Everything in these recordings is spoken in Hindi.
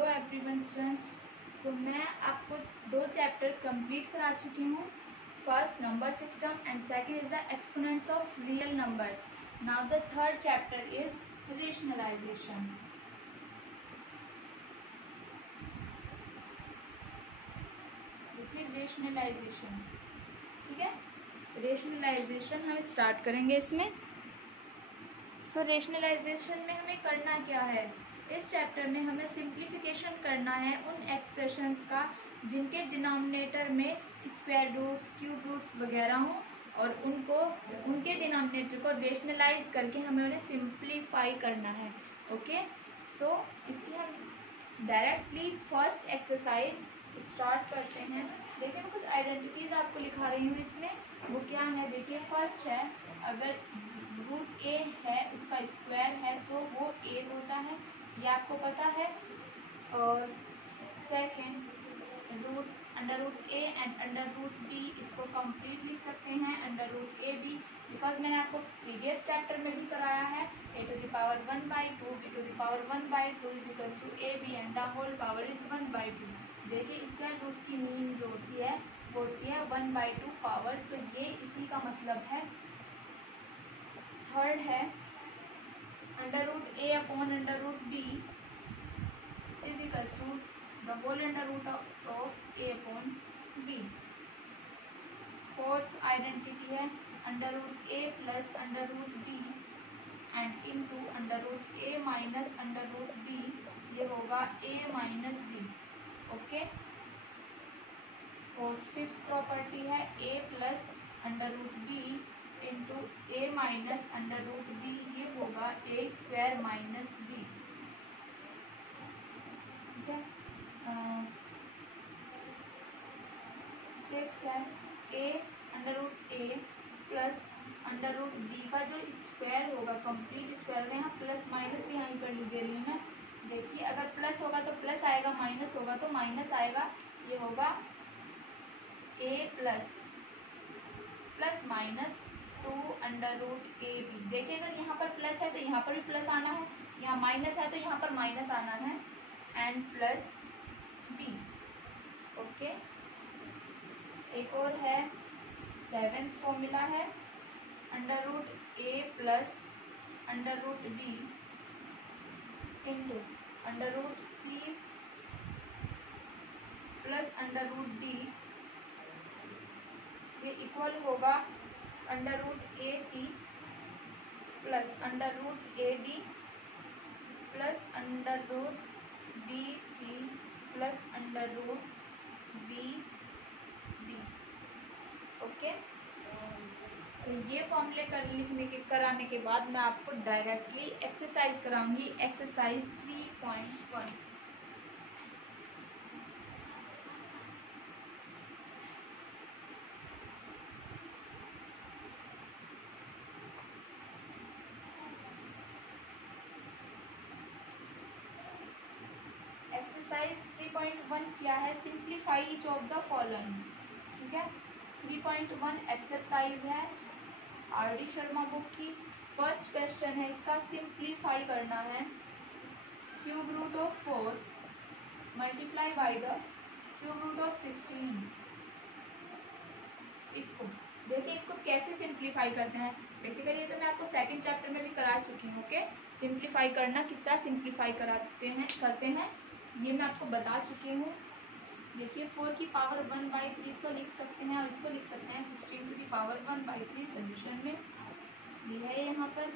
Hello everyone students. सो मैं आपको 2 चैप्टर कंप्लीट करा चुकी हूँ। First number system and second is the exponents of real numbers. Now the third chapter is rationalization. देखिए रेशनलाइजेशन, ठीक है। रेशनलाइजेशन हम स्टार्ट करेंगे इसमें। सो रेशनलाइजेशन में हमें करना क्या है, इस चैप्टर में हमें सिंप्लीफिकेशन करना है उन एक्सप्रेशंस का जिनके डिनोमिनेटर में स्क्वायर रूट्स, क्यूब रूट्स वगैरह हों, और उनके डिनोमिनेटर को रेशनलाइज करके हमें उन्हें सिंप्लीफाई करना है। ओके, सो इसकी हम डायरेक्टली फर्स्ट एक्सरसाइज स्टार्ट करते हैं। देखिए मैं कुछ आइडेंटिटीज आपको लिखा रही हूँ इसमें, वो क्या है। देखिए फर्स्ट है, अगर रूट ए है उसका स्क्वायर है तो वो ए होता है, ये आपको पता है। और second root under root A and under root B, इसको कंप्लीट लिख सकते हैं under root A B, because मैंने आपको प्रीवियस चैप्टर में भी कराया है A to the power 1/2 B to the power 1/2 is equal to A B and the whole power is 1/2। देखिए स्क्वायर रूट की मीन जो होती है वो होती है 1/2 पावर, तो ये इसी का मतलब है। थर्ड है under root A upon under root B is equals to the whole under root of A upon B. Fourth identity है under root A plus under root B and into under root A minus under root B, ये होगा ए माइनस बी। ओके, और फिफ्थ प्रॉपर्टी है A plus under root B into A minus under root B, ये होगा ए स्क्वायर माइनस बी। ठीक है। सिक्स है A under root A plus under root B का जो स्क्वायर होगा, कंप्लीट स्क्वायर में, यहाँ प्लस माइनस भी यहाँ पर लिख दे रही हूँ मैं। देखिए अगर प्लस होगा तो प्लस आएगा, माइनस होगा तो माइनस आएगा, ये होगा A plus plus minus 2 under root A B. देखिए अगर यहाँ पर प्लस है तो यहाँ पर भी प्लस आना है, यहाँ माइनस है तो यहाँ पर माइनस आना है, एंड प्लस बी। ओके, एक और है सेवेंथ फॉर्मूला है under root A plus under root B into under root C plus under root D, ये इक्वल होगा under root A C plus under root A D plus under root B C plus under root B D. Okay, so ये फॉर्मूले कराने के बाद मैं आपको डायरेक्टली एक्सरसाइज कराऊंगी, एक्सरसाइज 3.1। एक्सरसाइज 3.1 क्या है, simplify each of the following. ठीक है, 3.1 एक्सरसाइज है आर डी शर्मा बुक की। फर्स्ट क्वेश्चन है इसका, सिंप्लीफाई करना है cube root of 4 multiply by the cube root of 16। इसको देखिए, इसको कैसे सिंप्लीफाई करते हैं। बेसिकली तो मैं आपको सेकंड चैप्टर में भी करा चुकी हूँ। ओके, सिंप्लीफाई करना किस तरह सिंप्लीफाई करते हैं ये मैं आपको बता चुकी हूँ। देखिए 4 की पावर 1/3 इसको लिख सकते हैं, और इसको लिख सकते हैं 16 टू दी पावर 1/3 सोल्यूशन में। ये है यहाँ पर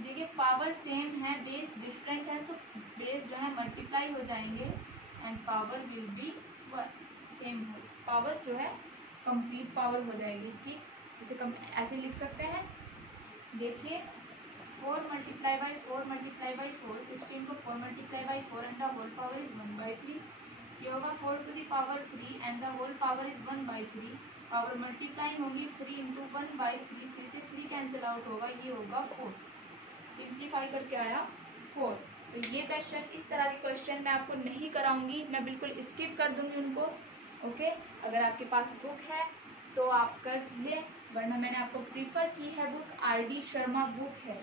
देखिए पावर सेम है, बेस डिफरेंट है, सो बेस जो है मल्टीप्लाई हो जाएंगे and power will be same हो, पावर जो है कंप्लीट पावर हो जाएगी इसकी। इसे ऐसे लिख सकते हैं। देखिए 4 मल्टीप्लाई बाई 4 मल्टीप्लाई बाई 4, 16 को 4 multiply by 4 and the whole power is 1/3। ये होगा 4 to the power 3 and the whole power is 1/3। Power multiplying होगी 3 इंटू 1/3, 3 से 3 कैंसिल आउट होगा, ये होगा 4। सिंप्लीफाई करके आया 4। तो ये क्वेश्चन, इस तरह के क्वेश्चन मैं आपको नहीं कराऊंगी, मैं बिल्कुल स्किप कर दूंगी उनको। ओके, अगर आपके पास बुक है तो आप कर ले, वरना मैंने आपको प्रीफर की है book, are D Sharma book है।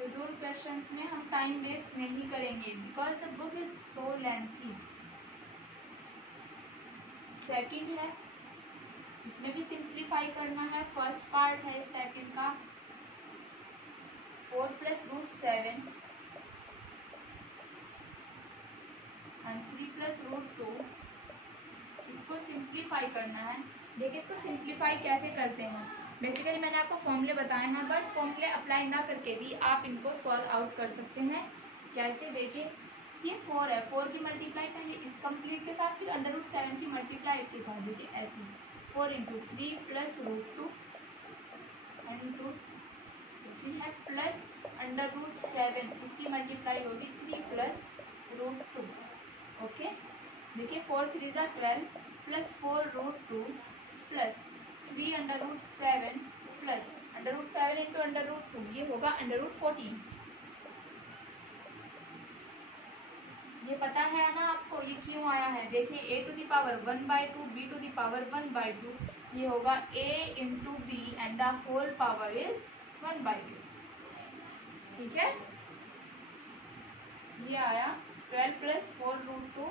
फिजूल क्वेश्चंस में हम टाइम वेस्ट नहीं करेंगे because the book is so lengthy. Second है, इसमें भी सिंप्लीफाई करना है। फर्स्ट पार्ट है सेकंड का 4 + √7 एंड 3 + √2। इसको सिंप्लीफाई करना है। देखिए इसको सिंप्लीफाई कैसे करते हैं। बेसिकली मैंने आपको फॉर्मूले बताए हैं, बट फॉर्मूले अप्लाई ना करके भी आप इनको सॉल्व आउट कर सकते हैं। कैसे, देखिए ये 4 है, 4 की मल्टीप्लाई पहले इस कंप्लीट के साथ, फिर √7 की मल्टीप्लाई इसके साथ। देखिए ऐसे 4 × 3 + √2 × फिर है प्लस √7, इसकी मल्टीप्लाई होगी 3 + √2। ओके, देखिए 4 × 3 = 12 + 4 √2 प्लस 3 √7 प्लस √7 × √2, ये होगा √14। ये पता है ना आपको ये क्यों आया है। देखिए a⁴1/2 b⁴1/2, ये होगा a × b and the whole power is 1/2। ठीक है, ये आया 12 + 4 √2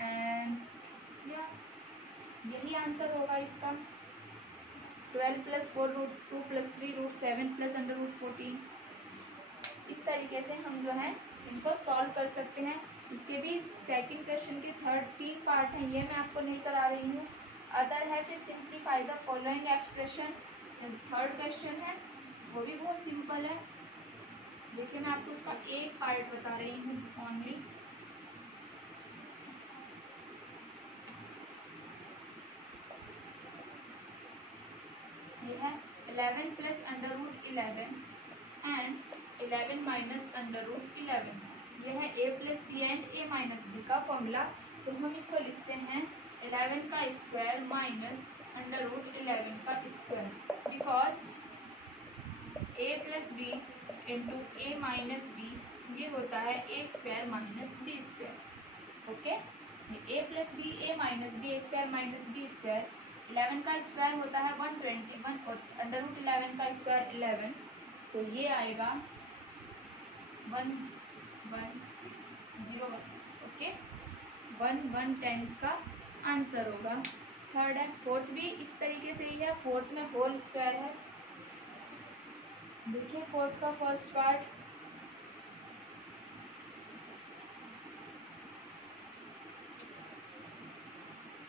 एंड यही आंसर होगा इसका। 12 + 4 √2 + 3 √7 + √14। इस तरीके से हम जो है इनको सॉल्व कर सकते हैं। इसके भी सेकंड क्वेश्चन के थर्ड 3 पार्ट हैं, ये मैं आपको नहीं करा रही हूँ। अदर है फिर simplify the following expression, third question है, वो भी बहुत सिंपल है। देखिए मैं आपको इसका एक पार्ट बता रही हूँ ओनली। ये है 11 + √11 एंड 11 - √11। ये है a + b and a - b का फॉर्मूला। सो हम इसको लिखते हैं 11 का स्क्वायर माइनस √11 का square, because a + b × a - b ये होता है a² - b²। Okay, a + b a - b a² - b²। 11 का स्क्वायर होता है 121 और √11 का स्क्वायर 11। सो ये आएगा 1101। ओके, 1110 इसका आंसर होगा। थर्ड है, फोर्थ भी इस तरीके से ही है। फोर्थ में होल स्क्वायर है। देखिए फोर्थ का फर्स्ट पार्ट,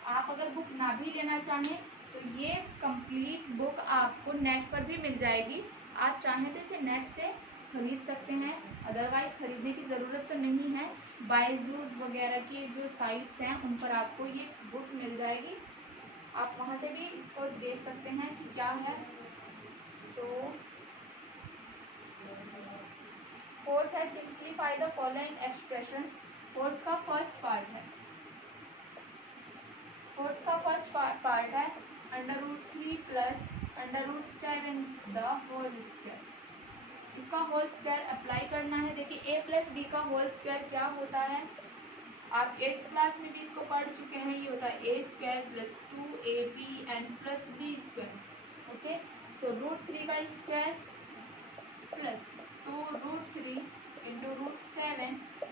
आप अगर बुक ना भी लेना चाहें तो ये कंप्लीट बुक आपको नेट पर भी मिल जाएगी। आप चाहें तो इसे नेट से खरीद सकते हैं, अदरवाइज खरीदने की ज़रूरत तो नहीं है। बायजूस वगैरह की जो साइट्स हैं उन पर आपको ये बुक मिल जाएगी, आप वहाँ से भी इसको देख सकते हैं कि क्या है। सो फोर्थ है simplify the following expressions. Fourth का फर्स्ट पार्ट है, फोर्थ का फर्स्ट पार्ट है √3 + √7 द होल स्क्वायर। इसका होल स्क्वायर अप्लाई करना है। देखिए a + b का होल स्क्वायर क्या होता है, आप 8th क्लास में भी इसको पढ़ चुके हैं। ये होता है a² + 2ab and + b²। Okay, सो √3 का स्क्वायर प्लस 2 √3 × √7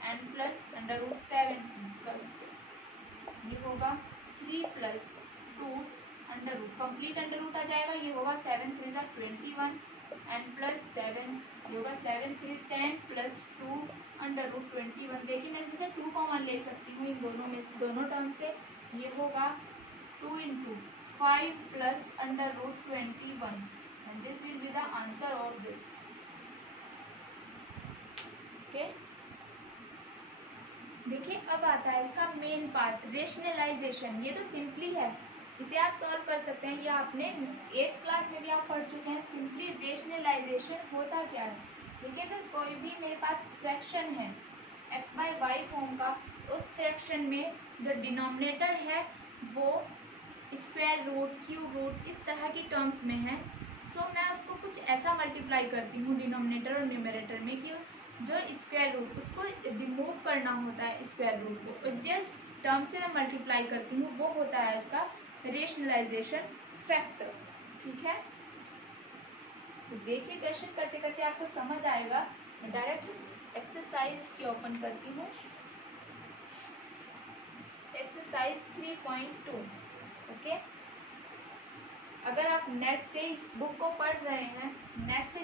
एंड प्लस √7 का स्क्वायर, ये होगा 3 + 2 √ कंप्लीट √ आ जाएगा। ये होगा 7 × 3 = 21 एंड प्लस 7, ये होगा 7 × 3 = 10 प्लस 2 √ 21। देखिए मैं इसमें से 2 कॉमन ले सकती हूँ इन दोनों में, दोनों टर्म से। ये होगा 2 × 5 + √ 21 and this will be the answer of this. Okay, देखिए अब आता है इसका मेन पार्ट, रेशनलाइजेशन। ये तो सिंपली है, इसे आप सॉल्व कर सकते हैं। ये आपने 8th क्लास में भी आप पढ़ चुके हैं। सिंपली रेशनलाइजेशन होता क्या है, देखिए अगर कोई भी मेरे पास फ्रैक्शन है x/y फॉर्म का, उस फ्रैक्शन में जो डिनोमिनेटर है वो स्क्वायर रूट, क्यूब रूट इस तरह की टर्म्स में है। सो मैं उसको कुछ ऐसा मल्टीप्लाई करती हूँ डिनोमिनेटर और न्यूमरेटर में कि जो स्क्वायर रूट उसको रिमूव करना होता है स्क्वायर रूट को, और जिस टर्म से मैं मल्टीप्लाई करती हूँ वो होता है इसका रेशनलाइजेशन फैक्टर। ठीक है, सो देखिए क्वेश्चन करते करते आपको समझ आएगा। मैं डायरेक्ट एक्सरसाइज की ओपन करती हूँ। एक्सरसाइज 3.2। ओके, अगर आप नेट से इस बुक को पढ़ रहे हैं, नेट से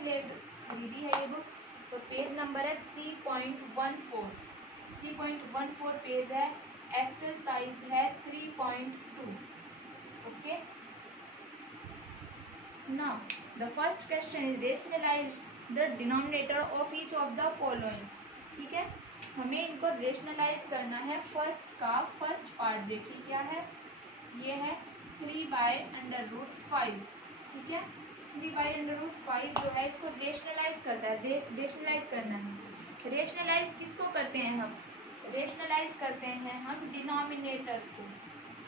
खरीदी है ये बुक, तो पेज नंबर है 3.14। 3.14 पेज है, एक्सरसाइज है 3.2। Okay, now the first question is rationalize the denominator of each of the following। ठीक है, हमें इनको रेशनलाइज करना है। फर्स्ट का फर्स्ट पार्ट देखिए क्या है, ये है 3/√5। ठीक है, 3/√5 जो है इसको रेशनलाइज करता है, रेशनलाइज करना है। रेशनलाइज किसको करते हैं हम? रेशनलाइज करते हैं हम डिनोमिनेटर को।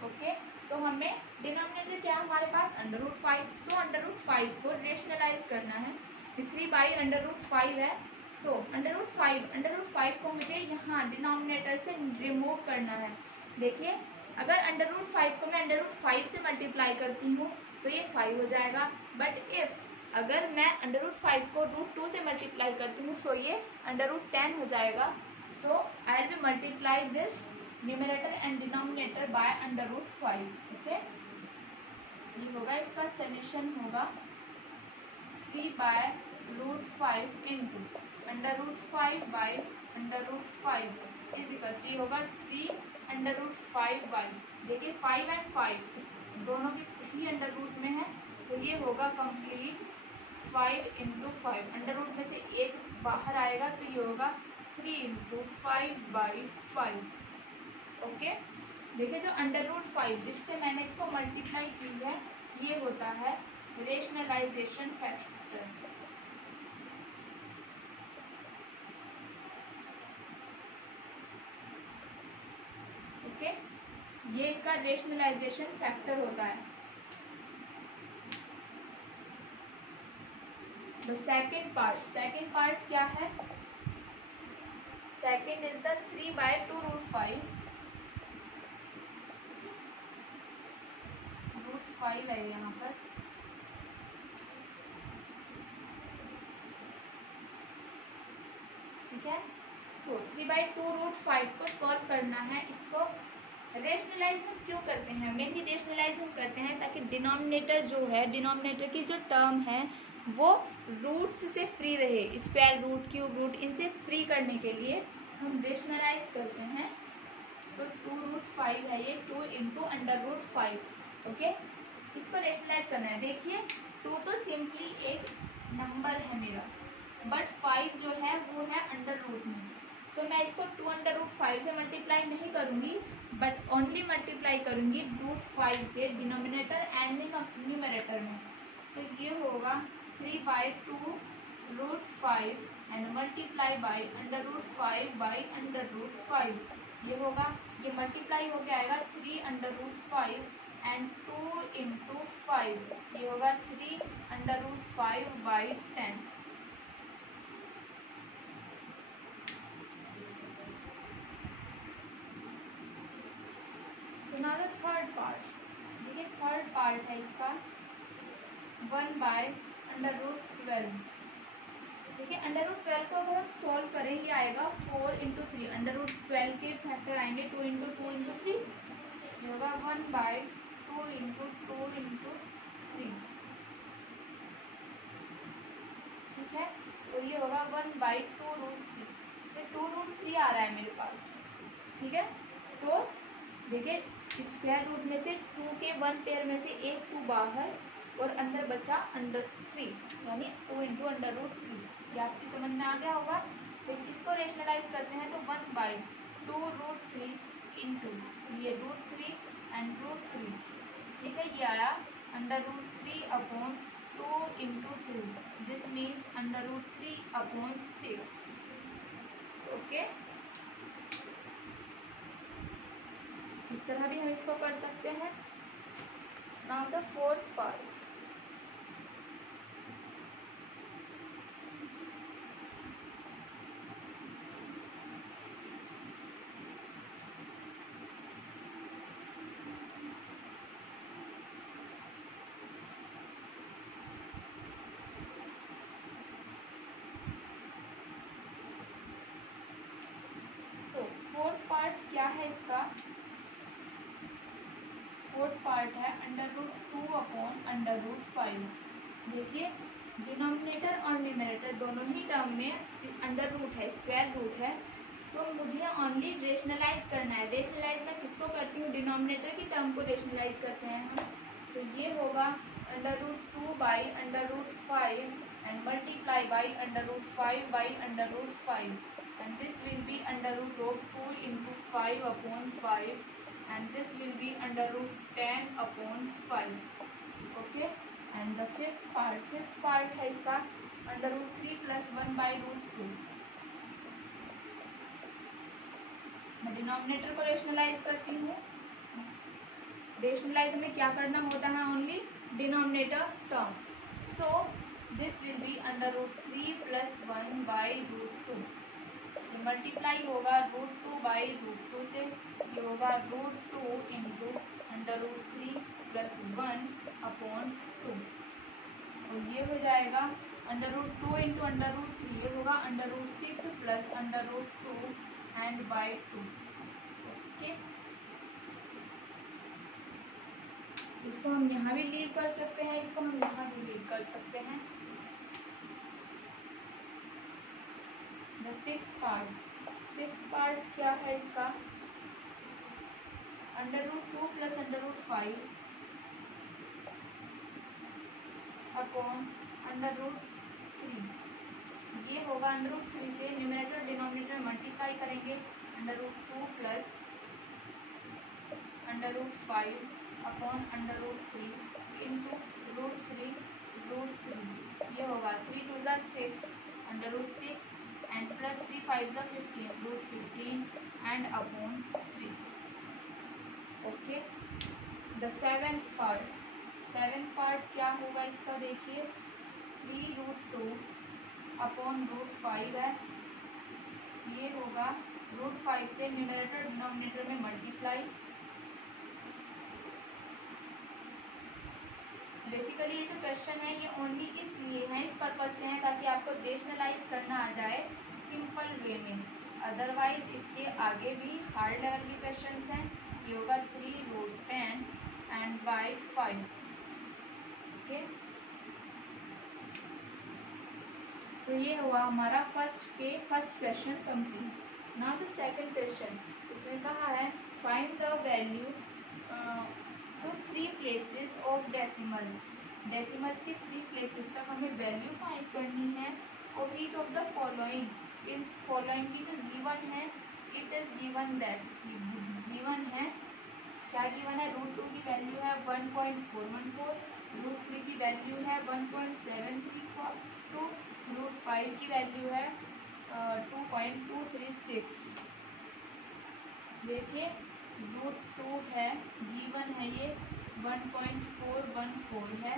ओके, तो हमें डिनोमिनेटर क्या है हमारे पास? √5। सो √5 को रेशनलाइज करना है। 3/√5 है, सो √5 को मुझे यहाँ डिनोमिनेटर से रिमूव करना है। देखिए, अगर √5 को मैं √5 से मल्टीप्लाई करती हूँ तो ये 5 हो जाएगा, बट इफ अगर मैं √5 को √2 से मल्टीप्लाई करती हूँ सो ये √10 हो जाएगा। So I will be multiply this numerator and denominator by √5। Okay, ये होगा, इसका सोल्यूशन होगा 3/√5 इंटू √5/√5 इज इक्वल, ये होगा 3/5। देखिए 5 एंड 5 दोनों की ही अंडर रूट में है, सो ये होगा कंप्लीट 5 इंटू 5। अंडर रूट में से एक बाहर आएगा तो ये होगा 3 इंटू 5/5। ओके, देखिए जो √5 जिससे मैंने इसको मल्टीप्लाई की है ये होता है रेशनलाइजेशन फैक्टर। ओके, ये इसका रेशनलाइजेशन फैक्टर होता है। द सेकेंड पार्ट क्या है? Second is the 3/2√5। √5 है यहाँ पर। ठीक है, सो 3/2√5 को सॉल्व करना है। इसको रेशनलाइज हम क्यों करते हैं? मेनली रेशनलाइज हम करते हैं ताकि डिनोमिनेटर जो है, डिनोमिनेटर की जो टर्म है वो रूट्स से फ्री रहे। स्क्वायर रूट, क्यूब रूट, इनसे फ्री करने के लिए हम रेशनलाइज करते हैं। सो 2√5 है ये, 2 इंटू √5। ओके, इसको रेशनलाइज करना है। देखिए 2 तो सिंपली एक नंबर है मेरा, बट 5 जो है वो है अंडर रूट में। सो मैं इसको 2/5 से मल्टीप्लाई नहीं करूँगी, बट ओनली मल्टीप्लाई करूँगी √5 से डिनोमिनेटर एंड न्यूमरेटर में। सो ये होगा 3/2√5 एंड मल्टीप्लाई बाई √5/√5। ये होगा, ये मल्टीप्लाई हो गया आएगा 3/5 एंड 2 इंटू 5, ये होगा 3/5/10। now the थर्ड पार्ट, देखिए थर्ड पार्ट है इसका 1/√12। देखिए √12 को अगर हम सॉल्व करें ये आएगा 4 इंटू 3। √12 के फैक्टर आएंगे 2 इंटू 2 इंटू 3, ये होगा 1/2 इंटू 2 इंटू 3। ठीक है, तो ये होगा 1/2√3। ये 2√3 आ रहा है मेरे पास। ठीक है, तो देखिए स्क्वायर रूट में से 2 के 1 पेयर में से एक 2 बाहर और अंदर बचा √3, यानी 2 इंटू √3। ये आपकी समझ में आ गया होगा। तो इसको रेशनलाइज करते हैं तो 1/2√3 इंटू ये √3 एंड √3। ठीक है, ये आया √3/2 इंटू 3। This means √3/6। ओके, इस तरह भी हम इसको कर सकते हैं। Now the fourth part, part क्या है इसका, फोर्थ पार्ट है √2/√5। देखिए डिनोमिनेटर और न्यूमरेटर दोनों ही टर्म में अंडर रूट है, स्क्वायर रूट है। सो मुझे ओनली रेशनलाइज करना है। रेशनलाइज मैं किसको करती हूँ, डिनोमिनेटर की टर्म को रेशनलाइज करते हैं हम। तो ये होगा √2/√5 and multiply by √5/√5 and this will be √2 into 5/5 and this will be √10/5. Okay and the fifth part है इसका √3 + 1/√2। मैं डिनोमिनेटर को रेशनलाइज करती हूँ। रेशनलाइज में क्या करना होता है, only denominator term. So this will be √3 + 1/√2। Multiply होगा √2/√2 से, ये होगा √2 into √3 + 1/2 और ये हो जाएगा √2 into √3, ये होगा √6 + √2 and by 2। ओके इसको हम यहाँ भी लीव कर सकते हैं, इसको हम यहाँ भी लीव कर सकते हैं। द सिक्स्थ पार्ट क्या है इसका, √2 + √5 अपॉन √3। ये होगा √3 से न्यूमरेटर डिनोमिनेटर मल्टीप्लाई करेंगे √2 + √5 अपॉन √3 इंटू √3। ये होगा 3 2 = 6 √6 and plus 3 5 = 15 √15 and upon 3। Okay the seventh part क्या होगा इसका, देखिए 3√2 अपॉन √5 है। ये होगा √5 से न्यूमरेटर डिनोमिनेटर में मल्टीप्लाई। बेसिकली ये जो क्वेश्चन है ये ओनली इसलिए है, इस पर्पज से है ताकि आपको रेशनलाइज करना आ जाए सिंपल वे में। अदरवाइज इसके आगे भी हार्ड लेवल के क्वेश्चन हैं। ये होगा 3√10 एंड बाई 5। ओके सो ये हुआ हमारा first question complete. Now the second question, इसमें कहा है find the value to 3 places of decimals के 3 प्लेसेस तक हमें वैल्यू फाइंड करनी है of each of the following. इस फॉलोइंग की जो गिवन है, it is given that, given है क्या गिवन है, √2 की वैल्यू है 1.414, √3 की वैल्यू है 1.732, √5 की वैल्यू है 2.236। देखिए √2 है गिवन है, ये 1.414 है।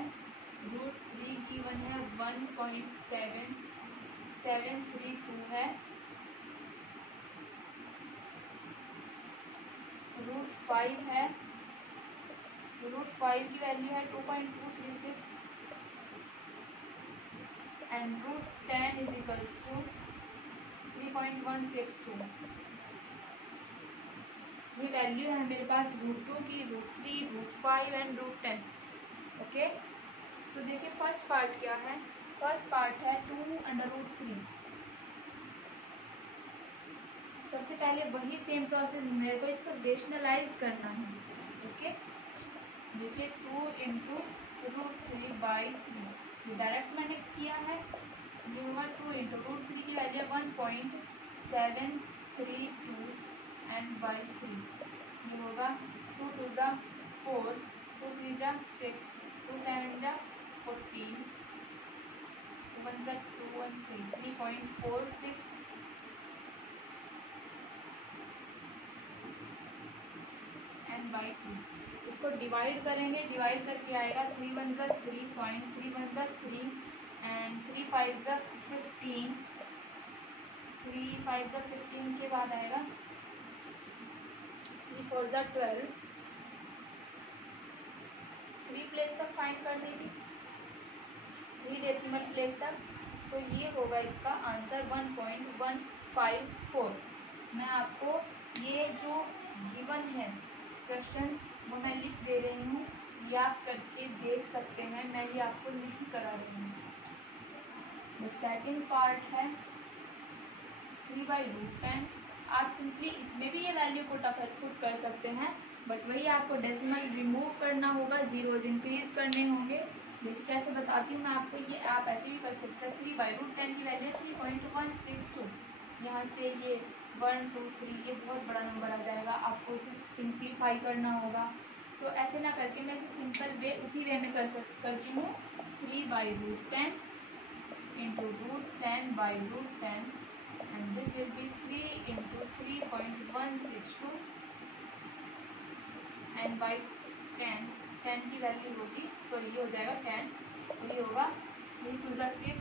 √3 गिवन है 1.7732 है। √5 है, √5 की वैल्यू है 2.236 एंड √10 = 3.162। ये वैल्यू है मेरे पास √2 की, √3, √5 एंड √10। ओके सो देखिए फर्स्ट पार्ट क्या है, फर्स्ट पार्ट है 2√3। सबसे पहले वही सेम प्रोसेस, मेरे को इसको रेशनलाइज करना है। ओके देखिए 2 into √3/3, ये डायरेक्ट मैंने किया है। ये होगा 2 into √3 की वैल्यू 1.732 एंड बाई 3। ये होगा 2 2 = 4, 2 3 = 6, 2 7 = 14, 1 = 2 1 3, 3.46 एंड बाई 2। इसको डिवाइड करेंगे, डिवाइड करके आएगा 3 1 = 3, 3 1 = 3 एंड 3 5 = 15, 3 5 = 15 के बाद आएगा 3 4 = 12। 3 प्लेस तक फाइंड कर लीजिए, 3 डेसिमल प्लेस तक। सो ये होगा इसका आंसर 1.154। मैं आपको ये जो गिवन है क्वेश्चन वो मैं लिख दे रही हूँ, ये आप करके देख सकते हैं, मैं ये आपको नहीं करा रही हूँ। सेकंड पार्ट है 3/√10। आप सिंपली इसमें भी ये वैल्यू पुट कर सकते हैं, बट वही आपको डेसिमल रिमूव करना होगा, जीरोज इंक्रीज करने होंगे। जैसे कैसे बताती हूँ मैं आपको, ये आप ऐसे भी कर सकते हैं। 3/√10 की वैल्यू 3.162, यहाँ से ये 1 2 3 ये बहुत बड़ा नंबर आ जाएगा, आपको इसे सिंप्लीफाई करना होगा। तो ऐसे ना करके मैं इसे सिंपल वे उसी वे में करती हूँ। 3/√10 into √10/√10 and this will be 3 into 3.162 and by 10, 10 की वैल्यू होगी, सॉरी ये हो जाएगा 10, ये होगा 3 2 6।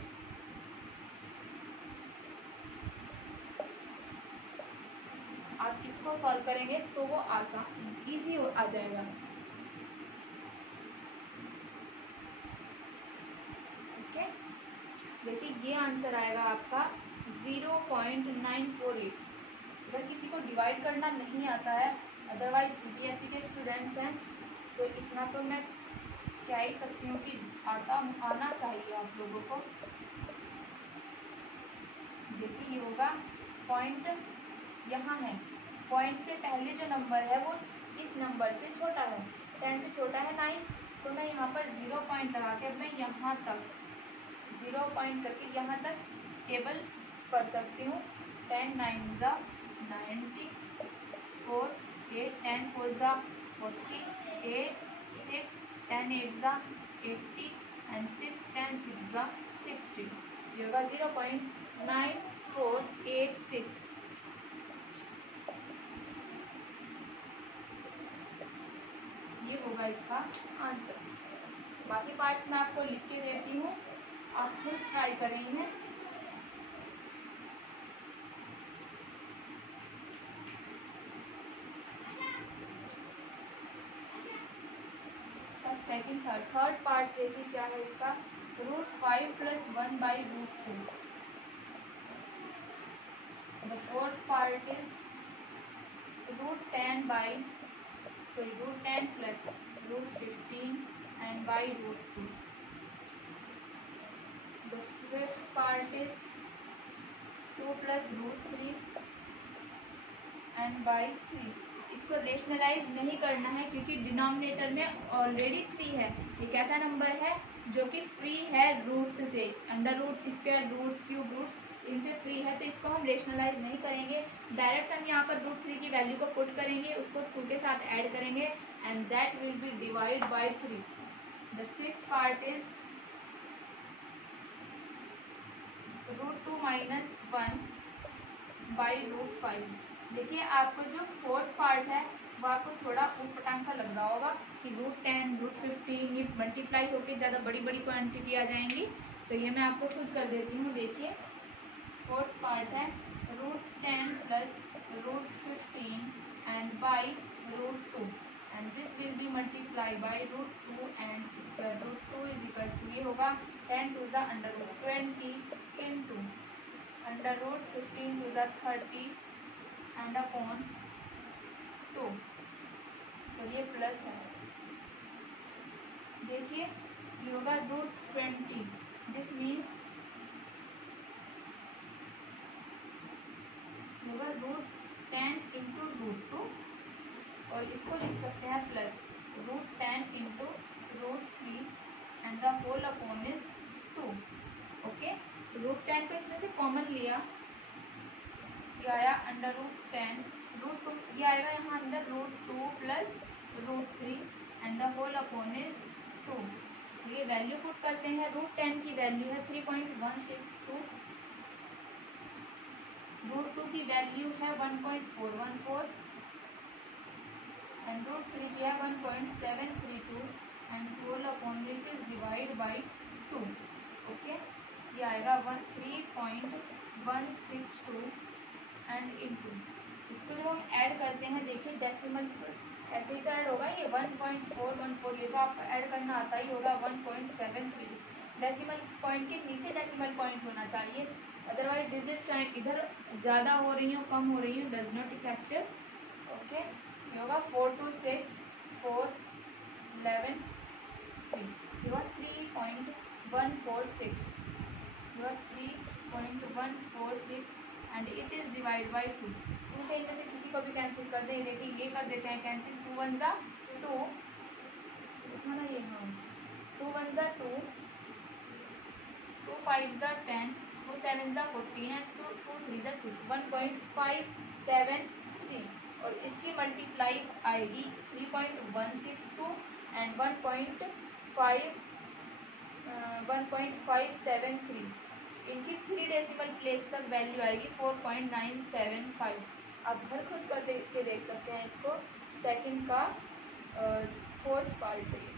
आप इसको सॉल्व करेंगे तो वो आसान इजी आ जाएगा। ओके, देखिए ये आंसर आएगा आपका 0.948। अगर किसी को डिवाइड करना नहीं आता है, अदरवाइज सीबीएसई के स्टूडेंट्स हैं, तो इतना तो मैं कह ही सकती हूँ कि आना चाहिए आप लोगों को। देखिए ये होगा पॉइंट, यहाँ है पॉइंट से पहले जो नंबर है वो इस नंबर से छोटा है, 10 से छोटा है 9, सो मैं यहाँ पर 0 पॉइंट लगा के मैं यहाँ तक 0 पॉइंट करके यहाँ तक टेबल पढ़ सकती हूँ। 10 9 ज़ा 90, 4 8 10 4 ज़ा 40, 8 6 10 8 ज़ा 80 एंड 6 10 6 ज़ा 60। ये होगा 0.9486। ये होगा इसका आंसर। बाकी पार्ट्स मैं आपको लिख के देती हूँ, आप खुद ट्राई करेंगे। सेकंड थर्ड पार्ट देखिए क्या है इसका। √5 + 1/√2। The fourth part is √10 plus √15 and by√2. The fifth part is 2 plus √3 and by 3. इसको रेशनलाइज नहीं करना है क्योंकि डिनोमिनेटर में ऑलरेडी 3 है। एक ऐसा नंबर है जो कि फ्री है रूट्स से, under roots, square roots, cube roots, इनसे फ्री है, तो इसको हम रेशनलाइज नहीं करेंगे। डायरेक्ट हम यहाँ पर √3 की वैल्यू को पुट करेंगे, उसको 2 के साथ ऐड करेंगे and that will be divide by 3। The sixth part is √2 - 1 by √5। देखिए आपको जो फोर्थ पार्ट है वो आपको थोड़ा ऊटपटांग सा लग रहा होगा कि √10 √15 ये मल्टीप्लाई होकर ज़्यादा बड़ी बड़ी क्वांटिटी आ जाएंगी। सो ये मैं आपको खुद कर देती हूँ। देखिए फोर्थ पार्ट है √10 plus √15 and by √2 and this will be multiplied by √2 and square √2 is equals to, ये होगा 10 to the √20 into √15 to the 30 and upon 2। सो ये प्लस है। देखिए ये होगा √20, दिस मीन्स होगा √10 into √2 और इसको लिख सकते हैं plus √10 into √3 and the whole upon is 2। Okay, √10 को इसमें से कॉमन लिया, ये आया √10, √2 ये आएगा यहाँ अंदर √2 plus √3 and the whole upon is 2। ये वैल्यू पुट करते हैं। √10 की वैल्यू है 3.162, √2 की वैल्यू है 1.414 एंड √3 की है 1.732 and whole upon it is divide by 2। Okay, ये आएगा 3.162 एंड इंटू, इसको जब हम ऐड करते हैं देखिए डेसिमल ऐसे ही तो ऐड होगा, ये 1.414 ये तो आपको ऐड करना आता ही होगा 1.73। डेसिमल पॉइंट के नीचे डेसिमल पॉइंट होना चाहिए, अदरवाइज डिजिट्स चाहे इधर ज़्यादा हो रही हो कम हो रही हो डज नॉट इफेक्टिव। ओके, ये होगा 4 2 6 4 11 3, you are 3.146, you are 3.146 and it is divide by 2। Two से इनमें से किसी को भी कैंसिल कर दें। देखिए ये कर देते हैं कैंसिल, 2 1 ज़ा 2 ना ये, हाँ 2 1 ज़ा 2, 2 5 ज़ा 10, 2 7 ज़ा 14 एंड 2 3 ज़ा 6, 1.573 और इसकी मल्टीप्लाई आएगी 3.162 एंड 1.573। इनकी 3 डेसिमल प्लेस तक वैल्यू आएगी 4.975। आप घर खुद कर के देख सकते हैं इसको। सेकंड का 4th पार्ट है।